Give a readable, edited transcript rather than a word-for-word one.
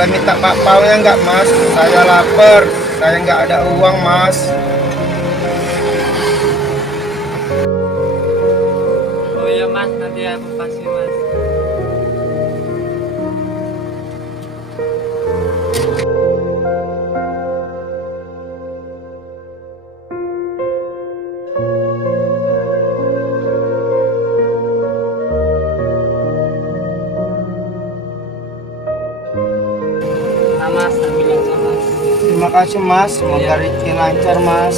Boleh minta bakpao ya nggak mas? Saya lapar, saya nggak ada uang mas. Oh iya mas, nanti aku kasih mas. Nah mas, ambil yang sama. Terima kasih mas, semoga Iya. rezeki lancar mas.